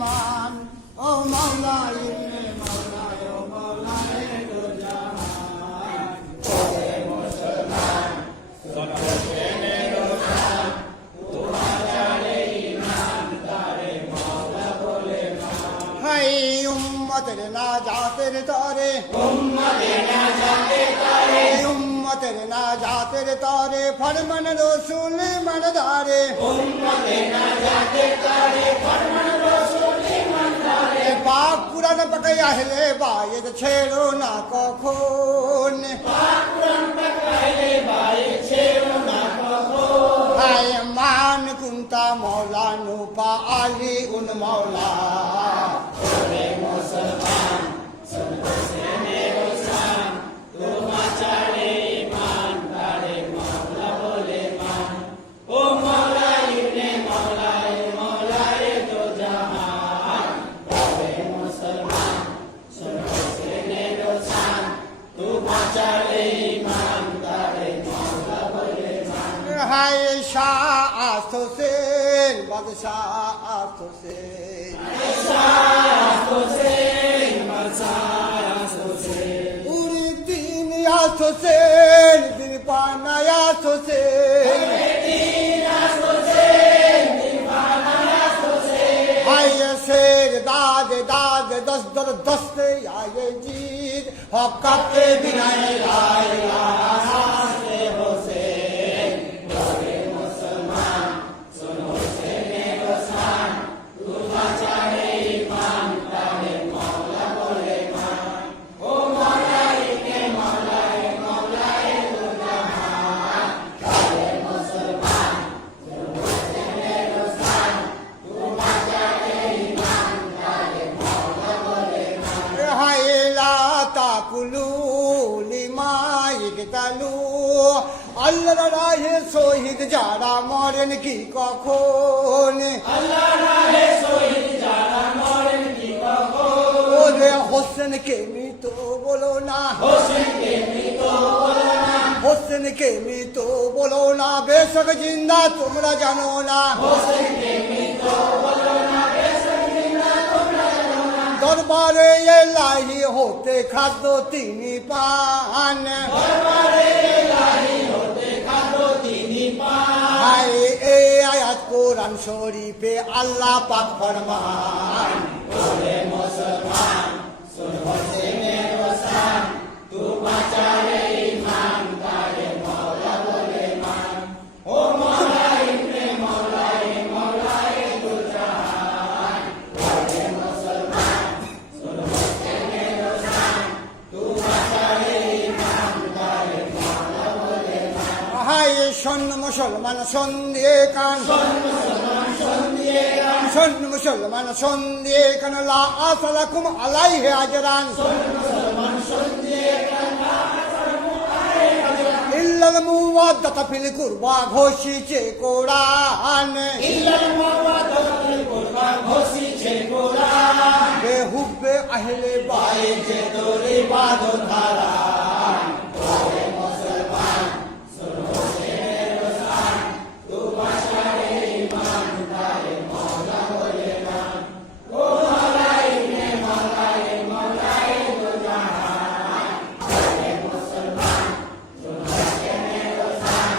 মান ও মাওলা ইবনে মাওলা ও মাওলা দো জাহান ওরে মুসলমান শোনো জেনে রোশান তোমার জানে ঈমান তারে মাওলা বলে মান হাই উম্মতের নাজাতের তরে উম্মতের নাজাতের তরে উম্মতের নাজাতের তরে ফরমান রাসূল মানদারে উম্মতের নাজাতের তরে ফরমান রাসূল মানদারে পাক কুরআন পাক আহলে বাইত ছেড়ো না কখন পাক কুরআন পাক আহলে বাইত ছেড়ো না কখন হায় মান কুনতা মাওলা নুপা আলী উন মাওলা ওরে মুসলমান শোনো জেনে রোশান তোমার জানে ঈমান তারে মাওলা বলে মান ও মাওলা ইবনে মাওলা ও মাওলা দো জাহান ওরে মুসলমান শোনো জেনে রোশান তোমার জানে ঈমান তারে মাওলা বলে মান হায় শাহ হোসেন বাদশাহ হোসেন হোসেন দিন পানায়া হোসেন আয়ে শের দাদ দাদ দস দর দস্তে আয়ে জিদ হকাকে বিনায়ে রায় রাস্তে হোসেন ওরে মুসলমান শোনো জেনে রোশান তোমার জানে ঈমান তারে মাওলা বলে মান ও মাওলা ইবনে মাওলা ও মাওলা দো জাহান ওরে মুসলমান শোনো জেনে রোশান তোমার জানে ঈমান তারে মাওলা বলে মান হায় লা তাকুলু লিমা ইকতালু আল্লাহর রাহে শহীদ যারা মরেন কি কখন আল্লাহর রাহে শহীদ যারা মরেন কি কখন ওরে হোসেনকে মৃত বলো না হোসেনকে মৃত বলো না হোসেনকে মৃত বলো না বেশক জিন্দা তোমরা জানো না হোসেনকে মৃত বলো না বেশক জিন্দা তোমরা জানো না দরবারে ইলাহি হতে খাদ্য তিনি পান দরবারে ইলাহি হতে খাদ্য তিনি পান হায় এই আয়াত কোরআন শরীফে আল্লাহ পাক ফরমান ওরে মুসলমান শোনো জেনে রোশান তোমার জানে ঈমান তারে মাওলা বলে মান ও মাওলা ইবনে মাওলা ও মাওলা দো জাহান ওরে মুসলমান শোনো জেনে রোশান তোমার জানে ঈমান তারে মাওলা বলে মান হায় শোন মুসলমান শোন দিয়ে কান শোন মুসলমান শোন দিয়ে কান শোন মুসলমান শোন দিয়ে কান লা আসলাকুম আলাইহি আজরান শোন মুসলমান শোন দিয়ে কান লা আসলাকুম আলাইহি আজরান ইল্লাল মুওয়াদ্দাতা ফিল কুরবা ঘোষিছে কোরআন ইল্লাল মুওয়াদ্দাতা ফিল কুরবা ঘোষিছে কোরআন বেহুব্বে আহলে বাইত যে তোর ইবাদত হারাম ওরে মুসলমান শোনো জেনে রোশান তোমার জানে ঈমান তারে মাওলা বলে মান ও মাওলা ইবনে মাওলা ও মাওলা দো জাহান ওরে মুসলমান শোনো জেনে রোশান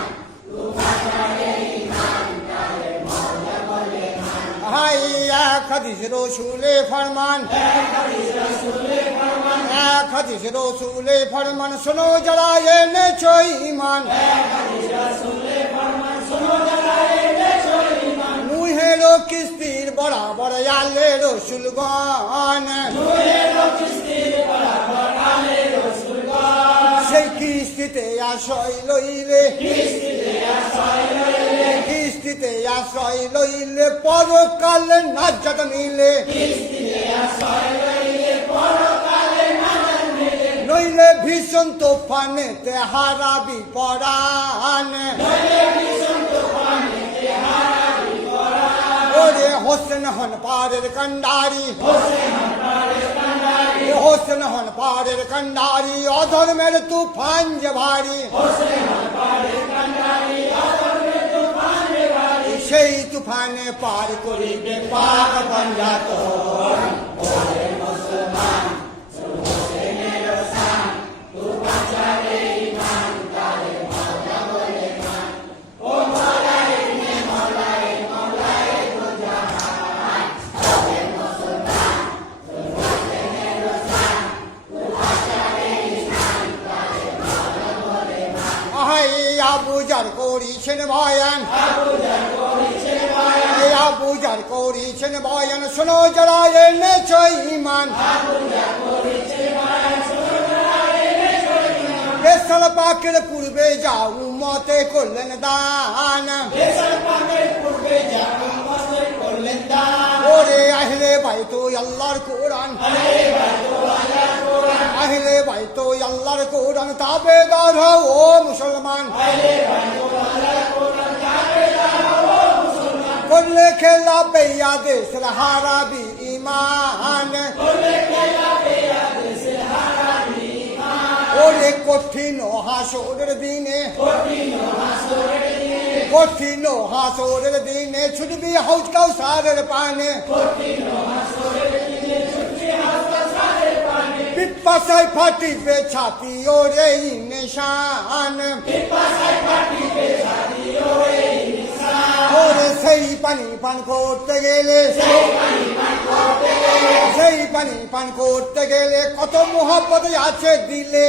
তোমার জানে ঈমান তারে মাওলা বলে মান হায় এক হাদিস রাসূলে ফরমান এক হাদিস রাসূলে ফরমান এক হাদিস রাসূলে ফরমান শোনো যারা এনেছো ঈমান এক হাদিস রাসূলে ফরমান শোনো যারা এনেছো ঈমান নুহেরো কিস্তির বরাবর আলে রাসূলগণ নুহেরো কিস্তির বরাবর আলে রাসূলগণ সেই কিস্তিতে আশ্রয় লইলে কিস্তিতে আশ্রয় লইলে কিস্তিতে আশ্রয় লইলে পরকালে নাজাত মিলে কিস্তিতে আশ্রয় লইলে পরকালে নাজাত মিলে নইলে ভীষণ তুফানেতে হারাবি পরাণ নইলে ভীষণ তুফানেতে হারাবি পরাণ ওরে হোসেন হন পারের কান্ডারি হোসেন হন পারের কান্ডারি হোসেন হন পারের কান্ডারি অধর্মের তুফান যে ভারী হোসেন হন পারের কান্ডারি অধর্মের তুফান যে ভারী সেই তুফানে পার করিবে পাক পাঞ্জাতন ওরে মুসলমান আবুজার করিছেন বয়ান আবুজার করিছেন বয়ান শোনো যারা এনেছো ঈমান বেসাল পাকের পূর্বে যাও উম্মতে করলেন দান ওরে আহলে বাইতো আল্লাহর কোরআন আহলে বাইতো আল্লাহর কোরআন তাবেদার হও ও মুসলমান করলে খেলা পেয়া দেশের হারাবি ঈমান ওরে কঠিন হাসরের দিনে কঠিন হাসরের দিনে ছুটবি হাউজ কাউসারের পানে পিপাসায় ফাটিবে ছাতি ওরে নিশান ওরে সেই পানি পান করতে গেলে সেই পানি পান করতে গেলে কত মোহব্বত আছে দিলে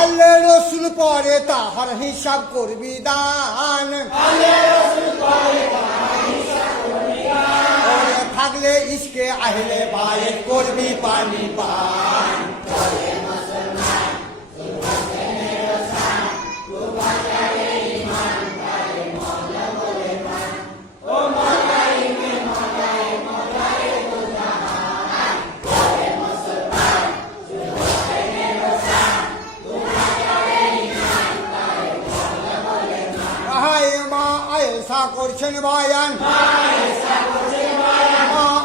আল্লাহ রসুল পরে তাহার হিসাব করবি দান থাকলে ইসকে আহলে বাইত করবি পানি পান করছেন বয়ান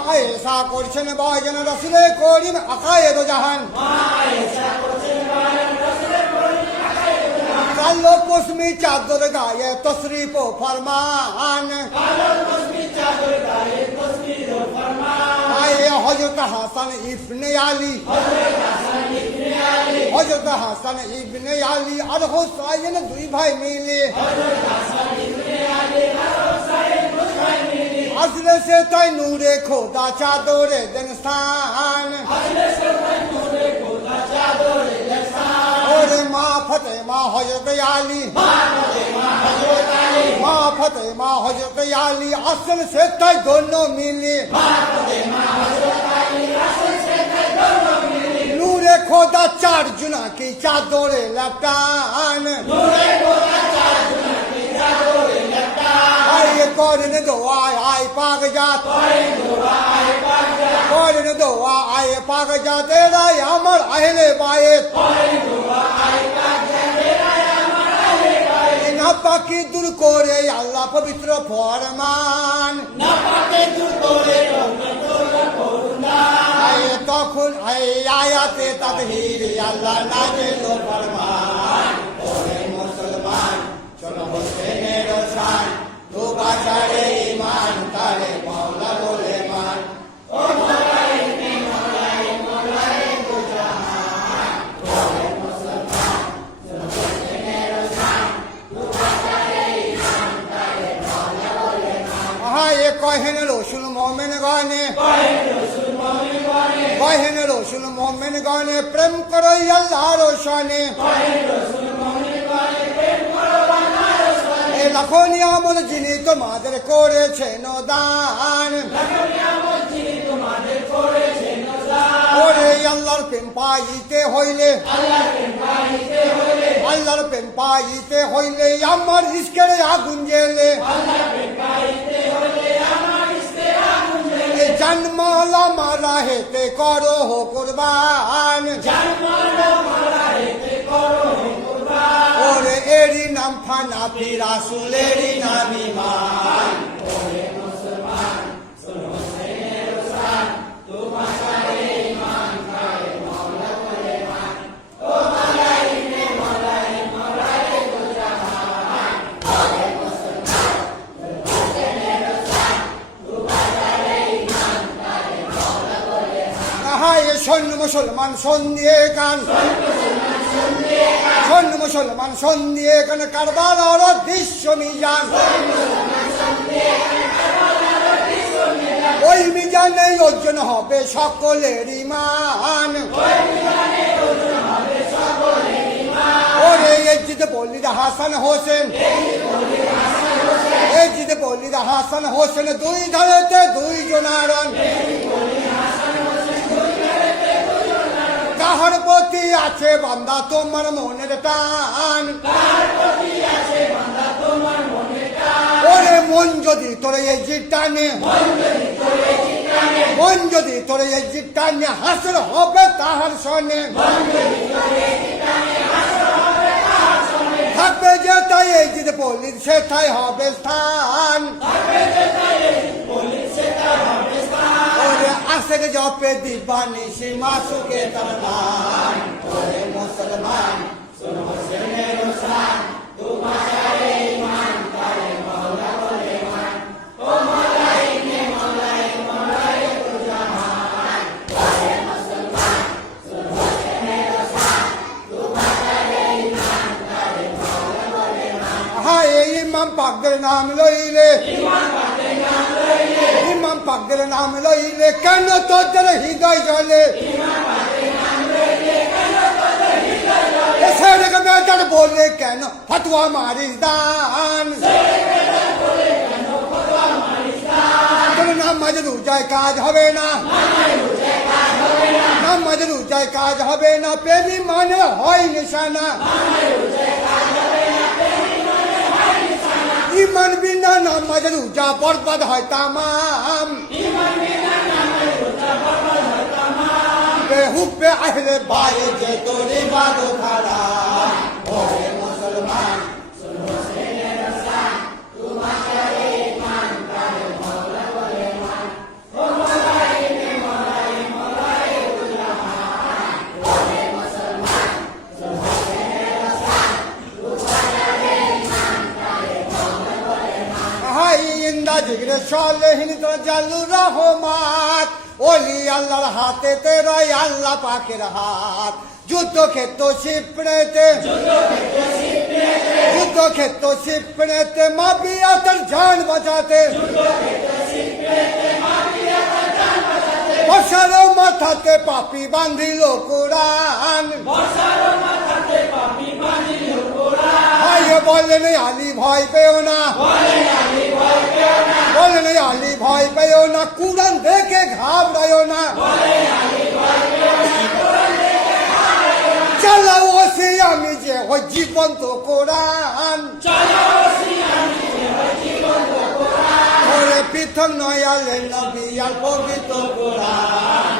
আয়েশা করছেন বয়ান রাসূলে করিম আকায়েদ জাহান কালো কুসমি চাদর গায়ে তশরিফ ও ফরমান আয়ে হযরত হাসান ইবনে আলী হযরত হাসান ইবনে আলী আর হুসাইন দুই ভাই মিলে আসলে সে তাই নূরে খোদা চাদরে দেন স্থান ওরে মা ফতেমা হযরত আলী মা ফতেমা হযরত আলী আসল সে তাই দোনো মিলে নূরে খোদা চার জুনা কি চাদরে লপটান করেন দোয়া আয় পাক জাত করেন দোয়া আয় পাক জাত এরাই আমার আহলে বাইত নাপাকি দূর করে আল্লাহ পবিত্র ফরমান তখন আয়াতে তাদহীর আল্লাহ নাযিল ফরমান ওরে মুসলমান চলো হোসেনের শান তো বাজারে ঈমান তারে মাওলা বলে মান ও মওলাই মওলাই দুজাহান ওরে মুসলমান চলো হোসেনের শান তো বাজারে ঈমান তারে মাওলা বলে মান এ কহেন রসুল মুমিন গানে কহেন রসুল মুমিন গানে প্রেম করো আল্লাহর শানে লাখো নিয়ামত যিনি তোমাদের করেছেন দান ওরে আল্লাহর প্রেম পাইতে হইলে আল্লাহর প্রেম পাইতে হইলে আমার ইশকের আগুন জ্বেলে জন্মালা মারা হেতে করো কুরবান ওরে এরি নাম ফানা রাসূলেরই নাম ঈমান ওরে মুসলমান শোনো হোসেনের শান তো বাঁচারে ঈমান কায়ে মাওলা বলে মান ও মওলাই মওলাই দুজাহান সৈন্য মুসলমান শোন দিয়ে গান, সৈন্য মুসলমান শোন দিয়ে গান, কারবালার দৃশ্য মিজান, ওই মিজানে অর্জন হবে সকলের ঈমান। ওরে এজিদ বলিদ হাসান হোসেন, এজিদ বলিদ হাসান হোসেন, দুই ধারেতে দুই জনারন, কাহার প্রতি আছে বান্দা তোমার মনের টান, ওরে মন যদি তোরে এজিদ টানে, মন যদি তোরে এজিদ টানে, হাসর হবে তাহার সনে, থাকবে যে তাই এজিদ বলিদ সেটাই হবে স্থান। ওরে আশেক জপে দিবানিশি মাসুকে তার নাম, ওরে মুসলমান শোনো হোসেনের শান, তোমার ঈমান তারে মাওলা বলে মান, ও মাওলাই নে মাওলাই মাওলাই তো জাহান, ওরে মুসলমান শোনো হোসেনের শান, তোমার ঈমান তারে মাওলা বলে মান। হায় ইমাম পাকের নাম লইলে, ইমাম পাকের নাম লইলে, ইমাম পাকের নাম লইলে কেন তোদের হৃদয় জ্বলে, শেরেক বেদাত বলে কেন ফতোয়া মারিস দান, তোর নামাজ রোজায় কাজ হবে না, নামাজ রোজায় কাজ হবে না, প্রেমী মানে হয় নিশানা, ইমান বিনা নামাজ রোজা বরবাদ হয় তামাম, বেহুব্বে আহলে বায়ে যে তোর ইবাদত হারাম, ওরে মুসলমান শোনো হোসেনের শান, তোমার ঈমান তারে মাওলা বলে মান, ও মাওলাই নে মাওলাই মাওলাই তো জাহান, ওরে মুসলমান শোনো হোসেনের শান, তোমার ঈমান তারে মাওলা বলে মান। হাই ইন্দা জিগরে সালেহিন জালুর রহমাত, ওলি আল্লাহর হাতে তেরাই আল্লাহ পাকের হাত, যুদ্ধ ক্ষেত্র শিবনেতে, যুদ্ধ ক্ষেত্র শিবনেতে মাবিয়াতের জান বাঁচাতে, বর্ষার মাথাতে পাপি বাঁধিল কোরআন, ভাইয়ে বলেন আলী ভয় পেও না, বলেন আলী ভয় পেও না, কোরআন দেখে ঘাবড়ায়ও না, চালাও ওসি আমি যে ওই জীবন্ত কোরআন, ওরে পৃথক নয় আলে নবী আর পবিত্র কোরআন।